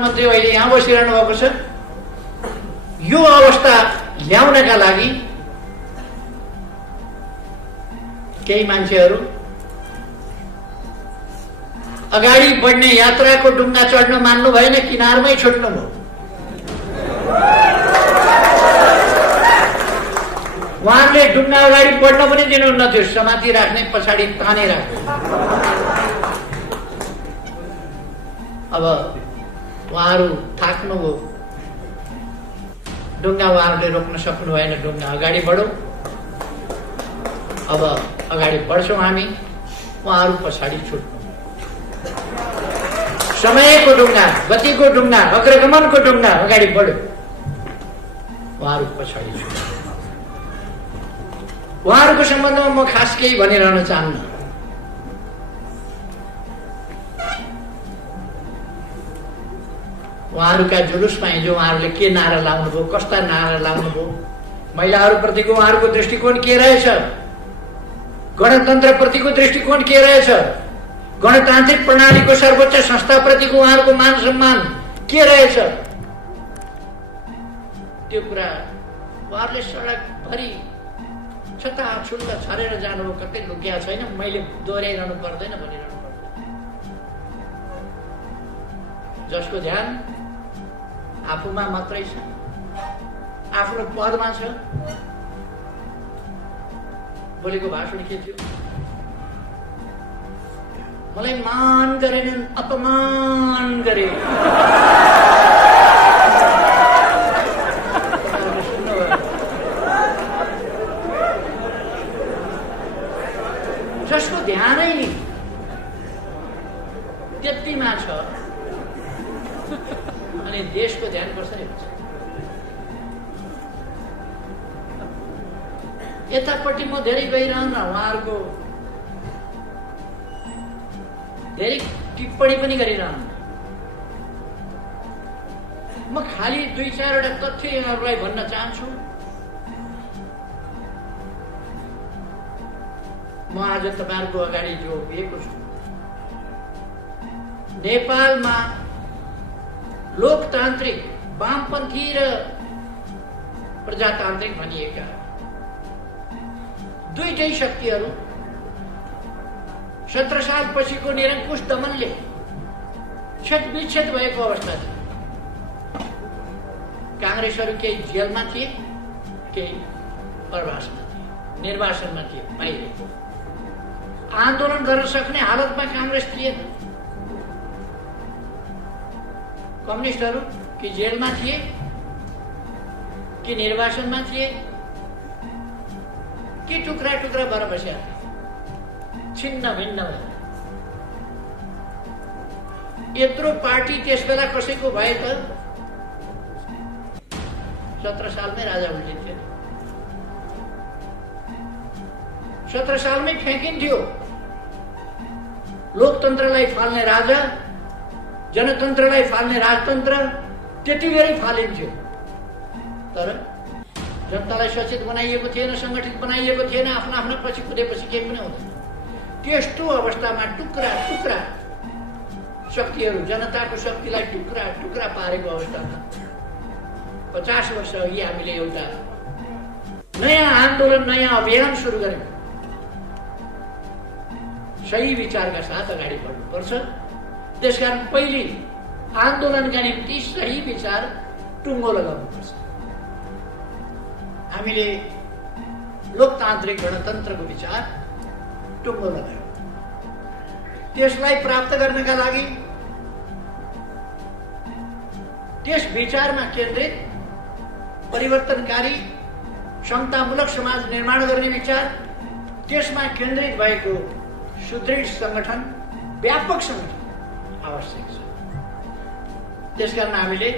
प्रधानमन्त्री अहिले यहाँ बसिरहनु भएको छ। यो अवस्था ल्याउनका लागि केही मान्छेहरू अगाडि बढ्ने यात्राको डुङ्गा चढ्न मान्नु भएन, किनारमै छुट्नुभयो। उहाँहरूले डुङ्गा अगाडि बढ्न पनि दिनुहुन्न थियो, समाति राख्ने, पछाडि ताने राख्ने। अब उहाँहरू थाक्नुभयो, डुङ्गा उहाँहरूले रोक्न सक्नु भएन, डुङ्गा अगाडि बढो। अब अगाडि बढ्छौँ हामी, उहाँहरू पछाडि छुट्नु। समयको डुङ्गा, गतिको डुङ्गा, अग्रगमनको डुङ्गा अगाडि बढ्यो, उहाँहरू पछाडि छुट्नु। उहाँहरूको सम्बन्धमा म खास केही भनिरहन चाहन्न। उहाँहरूका जुलुसमा हिजो उहाँहरूले के नारा लाउनुभयो, कस्ता नारा लाउनुभयो, महिलाहरूप्रतिको उहाँहरूको दृष्टिकोण के रहेछ, गणतन्त्रप्रतिको दृष्टिकोण के रहेछ, गणतान्त्रिक प्रणालीको सर्वोच्च संस्थाप्रतिको उहाँहरूको मान सम्मान के रहेछ, त्यो कुरा उहाँहरूले सडकभरि छताछुल्ल छरेर जानुभयो, कतै लुकिया छैन। मैले दोहोऱ्याइरहनु पर्दैन, भनिरहनु पर्दैन। जसको ध्यान आफूमा मात्रै छ, आफ्नो पदमा छ। बोलेको भाषण के थियो? मलाई मान गरेनन्, अपमान गरे। जसको ध्यानै त्यतिमा छ अनि देशको ध्यान कसरी हुन्छ? यतापट्टि म धेरै गइरहन्न, उहाँहरूको धेरै टिप्पणी पनि गरिरहन्न। म खालि 2-4 तथ्य यहाँहरूलाई भन्न चाहन्छु। म आज तपाईहरुको अगाडि जो उभिएको छु, नेपालमा लोकतान्त्रिक, वामपन्थी र प्रजातान्त्रिक भनिएका दुईटै शक्तिहरू 17 साल पछिको निरङ्कुश दमनले छेदविच्छेद भएको अवस्था छ। कांग्रेसहरू केही जेलमा थिए, केही प्रवासमा थिए, निर्वासनमा थिए, बाहिर आन्दोलन गर्न सक्ने हालतमा कांग्रेस थिएन। कम्युनिस्टहरू कि जेलमा थिए, कि निर्वासनमा थिए, कि टुक्रा टुक्रा भएर बसेका थिए, छिन्न भिन्न भएर। यत्रो पार्टी त्यस बेला कसैको भए त 17 सालमै राजा उल्टिन्थ्यो, 17 सालमै फ्याँकिन्थ्यो। लोकतन्त्रलाई फाल्ने राजा, जनतन्त्रलाई फाल्ने राजतन्त्र त्यति बेरै फालिन्थ्यो। तर जनतालाई सचेत बनाइएको थिएन, संगठित बनाइएको थिएन, आफ्ना आफ्ना पछि कुदेपछि केही पनि हुँदैन। त्यस्तो अवस्थामा टुक्रा टुक्रा शक्तिहरू, जनताको शक्तिलाई टुक्रा टुक्रा पारेको अवस्थामा 50 वर्ष अघि हामीले एउटा नयाँ आन्दोलन, नयाँ अभियान सुरु गर्यौं। सही विचारका साथ अगाडि बढ्नुपर्छ। त्यसकारण पहिले आन्दोलनका निम्ति सही विचार टुङ्गो लगाउनुपर्छ। हामीले लोकतान्त्रिक गणतन्त्रको विचार टुङ्गो लगायौं। त्यसलाई प्राप्त गर्नका लागि त्यस विचारमा केन्द्रित परिवर्तनकारी समतामूलक समाज निर्माण गर्ने विचार, त्यसमा केन्द्रित भएको सुदृढ संगठन, व्यापक संगठन आवश्यक छ। त्यसकारण हामीले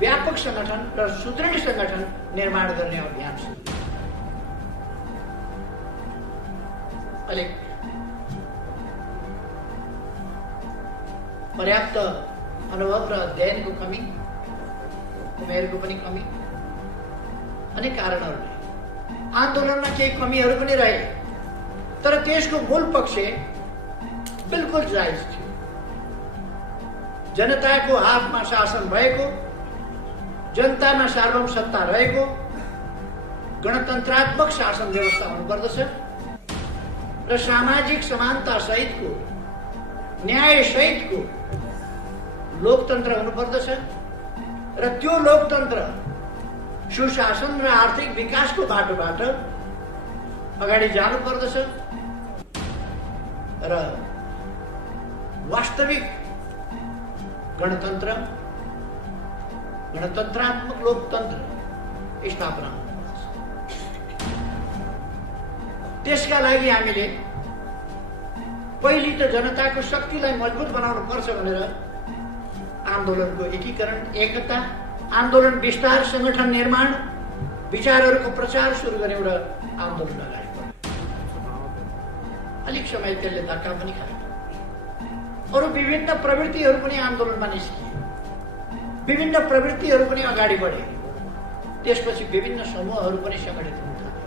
व्यापक संगठन र सुदृढ संगठन निर्माण गर्ने अभियान सुरु गर्यौं। अलिक पर्याप्त अनुभव र अध्ययनको कमी, उमेरको पनि कमी, अनेक कारणहरूले आन्दोलनमा केही कमीहरू पनि रहे। तर त्यसको मूल पक्ष बिल्कुल जायज थियो। जनताको हातमा शासन भएको, जनतामा सार्वभौम सत्ता रहेको गणतन्त्रात्मक शासन व्यवस्था हुनुपर्दछ र सामाजिक समानता सहितको, न्याय सहितको लोकतन्त्र हुनुपर्दछ र त्यो लोकतन्त्र सुशासन र आर्थिक विकासको बाटोबाट अगाडि जानुपर्दछ र वास्तविक गणतन्त्र, गणतन्त्रात्मक लोकतन्त्र स्थापना हुनुपर्दछ। त्यसका लागि हामीले पहिले त जनताको शक्तिलाई मजबुत बनाउनु पर्छ भनेर आन्दोलनको एकीकरण, एकता, आन्दोलन विस्तार, संगठन निर्माण, विचारहरूको प्रचार सुरु गर्यौं र आन्दोलन अगाडि बढ्यो। अलिक समय त्यसले धक्का पनि खायो। अरू विभिन्न प्रवृत्तिहरू पनि आन्दोलनमा निस्किए, विभिन्न प्रवृत्तिहरू पनि अगाडि बढे। त्यसपछि विभिन्न समूहहरू पनि सङ्गठित हुन थाले।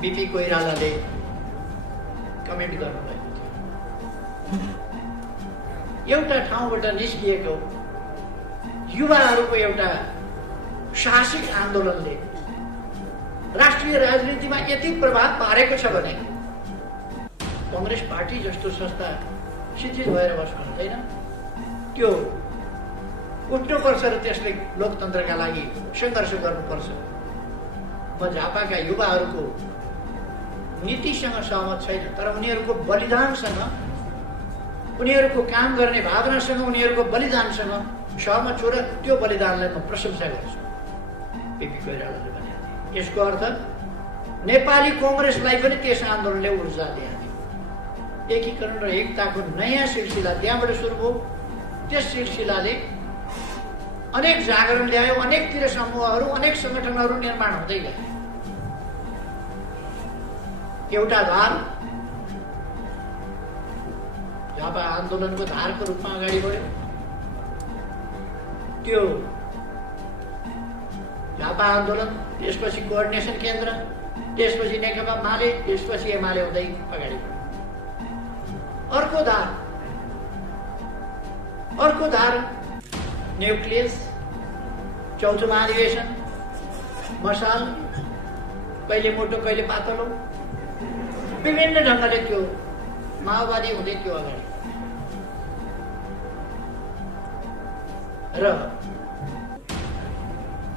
बीपी कोइरालाले कमेन्ट गर्नुभएको थियो, एउटा ठाउँबाट निस्किएको युवाहरूको एउटा साहसिक आन्दोलनले राष्ट्रिय राजनीतिमा यति प्रभाव पारेको छ भने कांग्रेस पार्टी जस्तो संस्था शिथिल भएर बस्नु हुँदैन। त्यो उठ्नुपर्छ र त्यसले लोकतन्त्रका लागि सङ्घर्ष गर्नुपर्छ। म झापाका युवाहरूको नीतिसँग सहमत छैन, तर उनीहरूको बलिदानसँग, उनीहरूको काम गर्ने भावनासँग, उनीहरूको बलिदानसँग सहमत छु र त्यो बलिदानलाई म प्रशंसा गर्छु। बीपी कोइरालाले भने यसको अर्थ नेपाली कांग्रेसलाई पनि त्यस आन्दोलनले ऊर्जा दिए। एकीकरण र एकताको नयाँ सिलसिला त्यहाँबाट सुरु भयो। त्यस सिलसिलाले अनेक जागरण ल्यायो, अनेकतिर समूहहरू, अनेक संगठनहरू निर्माण हुँदै गए। एउटा धार झापा आन्दोलनको धारको रूपमा अगाडि बढ्यो। त्यो झापा आन्दोलन, त्यसपछि कोअर्डिनेसन केन्द्र, त्यसपछि नेकपा माले, त्यसपछि एमाले हुँदै अगाडि बढ्यो। अर्को धार न्यूक्लियस, चौथो महाधिवेशन, मसाल, कहिले मोटो कहिले पातलो, विभिन्न ढङ्गले त्यो माओवादी हुँदै त्यो अगाडि। र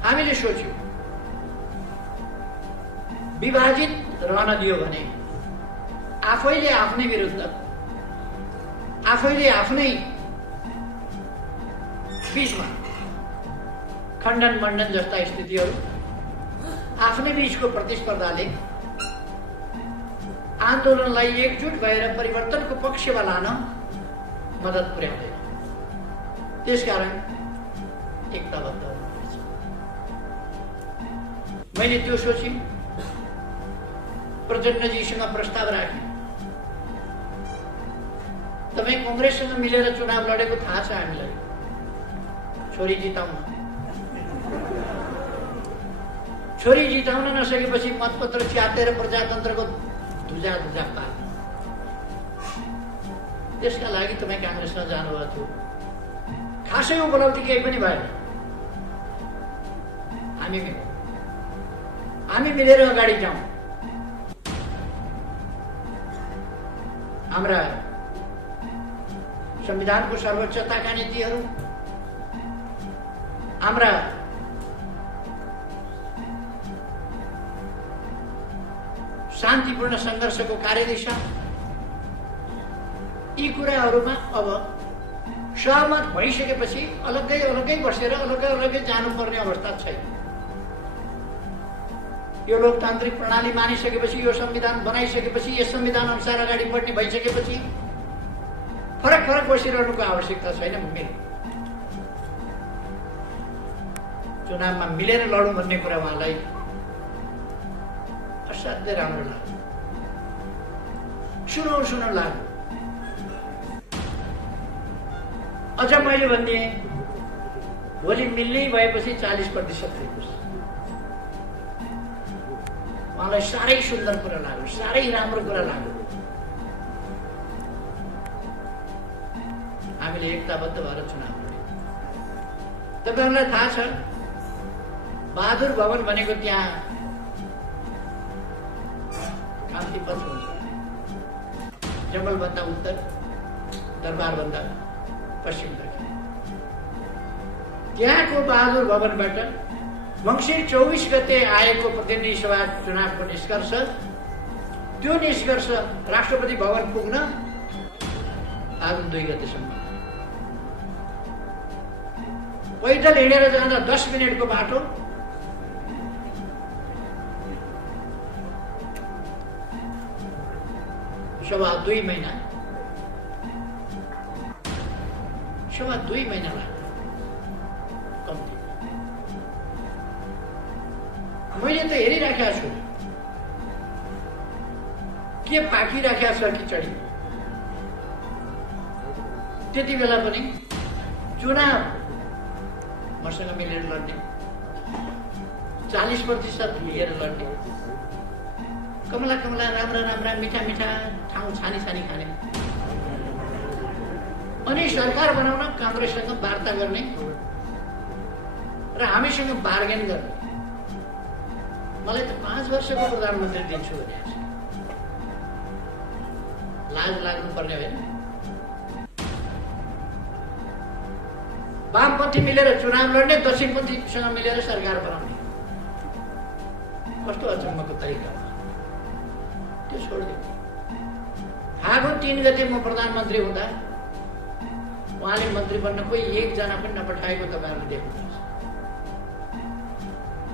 हामीले सोच्यौं विभाजित रहन दियो भने आफैले आफ्नै विरुद्ध, आफैले आफ्नै बीचमा खण्डन मण्डन जस्ता स्थितिहरू, आफ्नै बीचको प्रतिस्पर्धाले आन्दोलनलाई एकजुट भएर परिवर्तनको पक्षमा लान मद्दत पुर्याउँदैन। त्यसकारण एकताबद्ध हुनुपर्छ। मैले त्यो सोची प्रचण्डजीसँग प्रस्ताव राखेँ। तपाईँ कांग्रेससँग मिलेर चुनाव लडेको थाहा छ हामीलाई, छोरी जिताउन। छोरी जिताउन नसकेपछि मतपत्र च्यातेर प्रजातन्त्रको धुजा पार। त्यसका लागि तपाईँ कांग्रेसमा जानुभएको थियो। खासै उपलब्धि केही पनि भएन। हामी मिलेर अगाडि जाउँ। हाम्रा संविधानको सर्वोच्चताका नीतिहरू, हाम्रा शान्तिपूर्ण संघर्षको कार्यदिशा, यी कुराहरूमा अब सहमत भइसकेपछि अलग्गै अलग्गै बसेर अलग्गै अलग्गै जानुपर्ने अवस्था छैन। यो लोकतान्त्रिक प्रणाली मानिसकेपछि, यो संविधान बनाइसकेपछि, यस संविधान अनुसार अगाडि बढ्ने भइसकेपछि फरक फरक बसिरहनुको आवश्यकता छैन। चुनावमा मिलेर लडौँ भन्ने कुरा उहाँलाई असाध्यै राम्रो लाग्यो। सुनौ लाग्यो। अझ मैले भनिदिएँ, भोलि मिल्नै भएपछि 40% दिएपछि उहाँलाई साह्रै सुन्दर कुरा लाग्यो, साह्रै राम्रो कुरा लाग्यो। हामीले एकताबद्ध भएर चुनाव लड्यौँ। तपाईँहरूलाई थाहा छ बहादुर भवन भनेको त्यहाँ कान्ति पथ हुन्छ, जङ्गलभन्दा उत्तर, दरबारभन्दा पश्चिमतर्फ। त्यहाँको बहादुर भवनबाट मङ्सिर 24 गते आएको प्रतिनिधि सभा चुनावको निष्कर्ष, त्यो निष्कर्ष राष्ट्रपति भवन पुग्न फागुन 2 गतेसम्म। पैदल हिँडेर जाँदा 10 मिनटको बाटो, सवा 2 महिना लाग्यो कम्ती। मैले त हेरिराखेको छु के पाकिराखेको छ खिचडी। त्यति बेला पनि चुनाव मसँग मिलेर लड्ने, 40% लिएर लड्ने, कमला राम्रा मिठा ठाउँ छानी खाने, अनि सरकार बनाउन काङ्ग्रेससँग वार्ता गर्ने र हामीसँग बार्गेन गर्ने। मलाई त 5 वर्षको प्रधानमन्त्री दिन्छु भनेको छ। लाज लाग्नुपर्ने होइन। वामपन्थी मिलेर चुनाव लड्ने, दक्षिणपन्थीसँग मिलेर सरकार बनाउने, कस्तो अचम्मको तरिका हो। त्यो छोडिदिनु। फागुन 3 गते म प्रधानमन्त्री हुँदा उहाँले मन्त्री बन्न कोही एकजना पनि नपठाएको तपाईँहरूले देख्नुहुन्छ।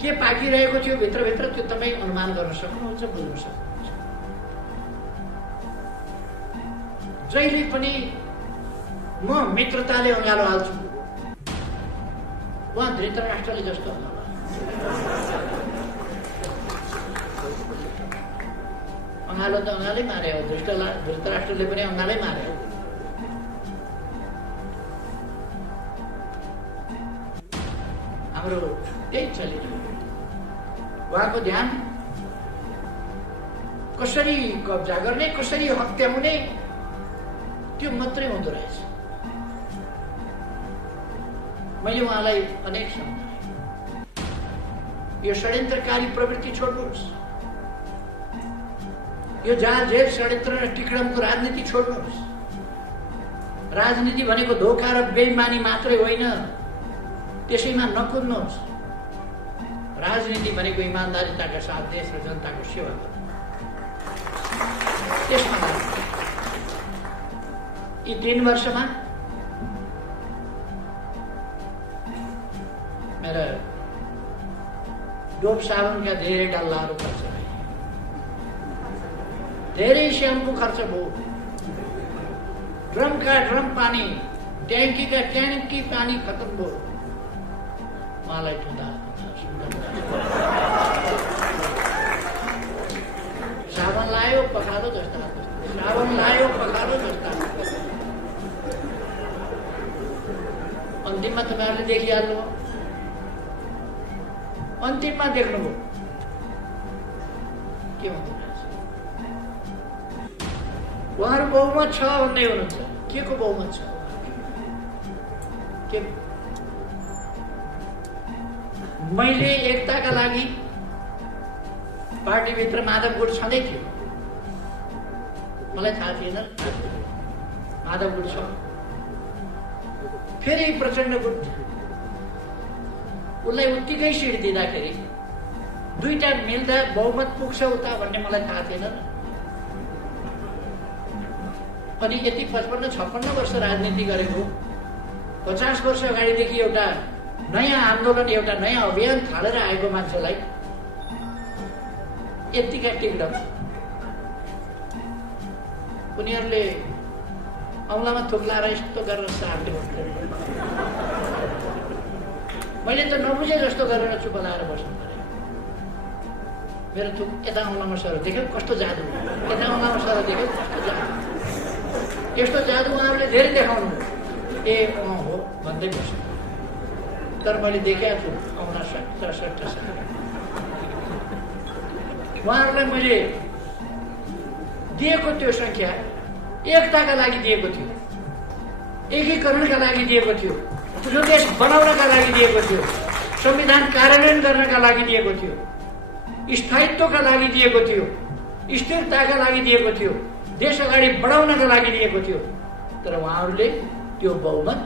के पाकिरहेको थियो भित्रभित्र त्यो तपाईँ अनुमान गर्न सक्नुहुन्छ, बुझ्न सक्नुहुन्छ। जहिले पनि म मित्रताले अँगालो हाल्छु, उहाँ धृतराष्ट्रले जस्तो अँगालो त अँगालै मारे हो, धृतराष्ट्रले पनि अँगालै मारे हो। हाम्रो त्यही चलिरह्यो। उहाँको ध्यान कसरी कब्जा गर्ने, कसरी हत्याउने, त्यो मात्रै हुँदो रहेछ। मैले उहाँलाई अनेक सम्झाएँ, यो षड्यन्त्रकारी प्रवृत्ति छोड्नुहोस्, यो जाल जेल षड्यन्त्र र टिकडमको राजनीति छोड्नुहोस्। राजनीति भनेको धोका र बेइमानी मात्रै होइन, त्यसैमा नकुद्नुहोस्। राजनीति भनेको इमान्दारिताका साथ देश र जनताको सेवा गर्नु, त्यसमा यी 3 वर्षमा मेरा डोप साबुनका धेरै डल्लाहरू खर्च भए, धेरै स्याम्पू खर्च भयो, ड्रमका ड्रम पानी, ट्याङ्कीका ट्याङ्की पानी खत्म भयो। उहाँलाई ठुँदा साबन लायो पखालो जस्ता, साबन लायो पखालो जस्ता। अन्तिममा तपाईँहरूले देखिहाल्नु, अन्तिममा देख्नुभयो के हुँदो रहेछ। उहाँहरू बहुमत छ भन्दै हुनुहुन्छ। के को बहुमत छ? के मैले एकताका लागि पार्टीभित्र माधव गुट छँदै थियो, मलाई थाहा थिएन माधव गुट छ। फेरि प्रचण्ड गुट, उसलाई उत्तिकै सिट दिँदाखेरि 2टा मिल्दा बहुमत पुग्छ उता भन्ने मलाई थाहा थिएन। अनि यति 55-56 वर्ष राजनीति गरेको, 50 वर्ष अगाडिदेखि एउटा नयाँ आन्दोलन, एउटा नयाँ अभियान थालेर आएको मान्छेलाई यतिका टिकडम, उनीहरूले औँलामा थुक्लाएर यस्तो गरेर सार्दै हुन्थ्यो। मैले त नबुझे जस्तो गरेर चुप लाएर बस्नु पऱ्यो। मेरो थुक यता औँलामा सर देख्यो कस्तो जादु, यता औँलामा सर देख्यो कस्तो जादु। यस्तो जादु उहाँहरूले धेरै देखाउनु, ए हो भन्दै बस्नु। तर मैले देखेको छु औँला 60 उहाँहरूलाई मैले दिएको त्यो सङ्ख्या एकताका लागि दिएको थियो। एकीकरणका लागि दिएको थियो, जो देश बनाउनका लागि दिएको थियो, संविधान कार्यान्वयन गर्नका लागि दिएको थियो, स्थायित्वका लागि दिएको थियो, स्थिरताका लागि दिएको थियो, देश अगाडि बढाउनका लागि दिएको थियो। तर उहाँहरूले त्यो बहुमत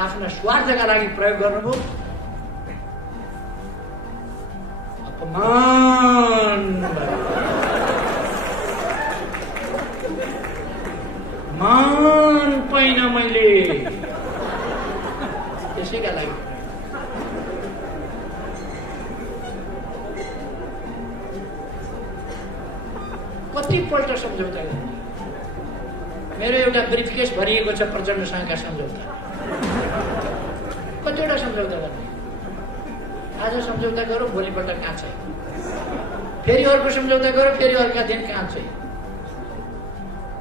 आफ्ना स्वार्थका लागि प्रयोग गर्नुभयो। अपमान मान पाइन मैले, त्यसैका लागि कतिपल्ट सम्झौता गर्ने। मेरो एउटा ब्रिफकेस भरिएको छ प्रचण्डसँगका सम्झौता। कतिवटा सम्झौता गर्ने? आज सम्झौता गरौँ, भोलिपल्ट काँच, फेरि अर्को सम्झौता गरौँ, फेरि अर्का दिन काँच।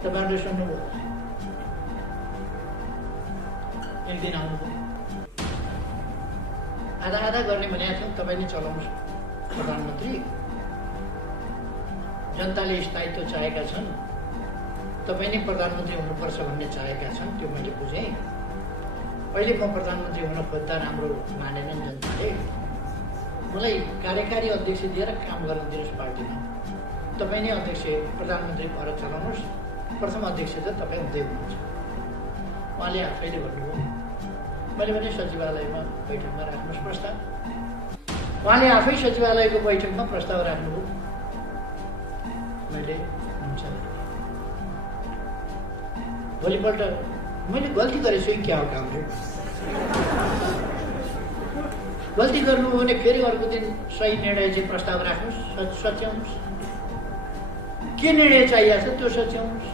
तपाईँहरूले सुन्नुभयो? एक दिन आउनुभयो, आधा आधा गर्ने भनेको थियो। तपाईँ नै चलाउनुहोस् प्रधानमन्त्री, जनताले स्थायित्व चाहेका छन्, तपाईँ नै प्रधानमन्त्री हुनुपर्छ भन्ने चाहेका छन्। त्यो मैले बुझेँ। अहिले म प्रधानमन्त्री हुन खोज्दा राम्रो मानेनन् जनताले। मलाई कार्यकारी अध्यक्ष दिएर काम गर्न दिनुहोस् पार्टीमा। तपाईँ नै अध्यक्ष प्रधानमन्त्री भएर चलाउनुहोस्। प्रथम अध्यक्ष त तपाईँ हुँदै हुनुहुन्छ। उहाँले आफैले भन्नुभयो। मैले भने सचिवालयमा बैठकमा राख्नुहोस् प्रस्ताव। उहाँले आफै सचिवालयको बैठकमा प्रस्ताव राख्नुभयो। मैले हुन्छ। भोलिपल्ट मैले गल्ती गरेछु कि क्या हो काम हो? गल्ती गर्नुभयो भने फेरि अर्को दिन सही निर्णय चाहिँ प्रस्ताव राख्नुहोस्, सच्याउनुहोस्। के निर्णय चाहिएको छ त्यो सच्याउनुहोस्।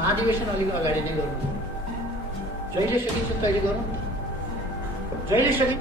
महाधिवेशन अलिक अगाडि नै गर्नु, जहिले सकिन्छ तहिले गरौँ। जहिले सकिन्छ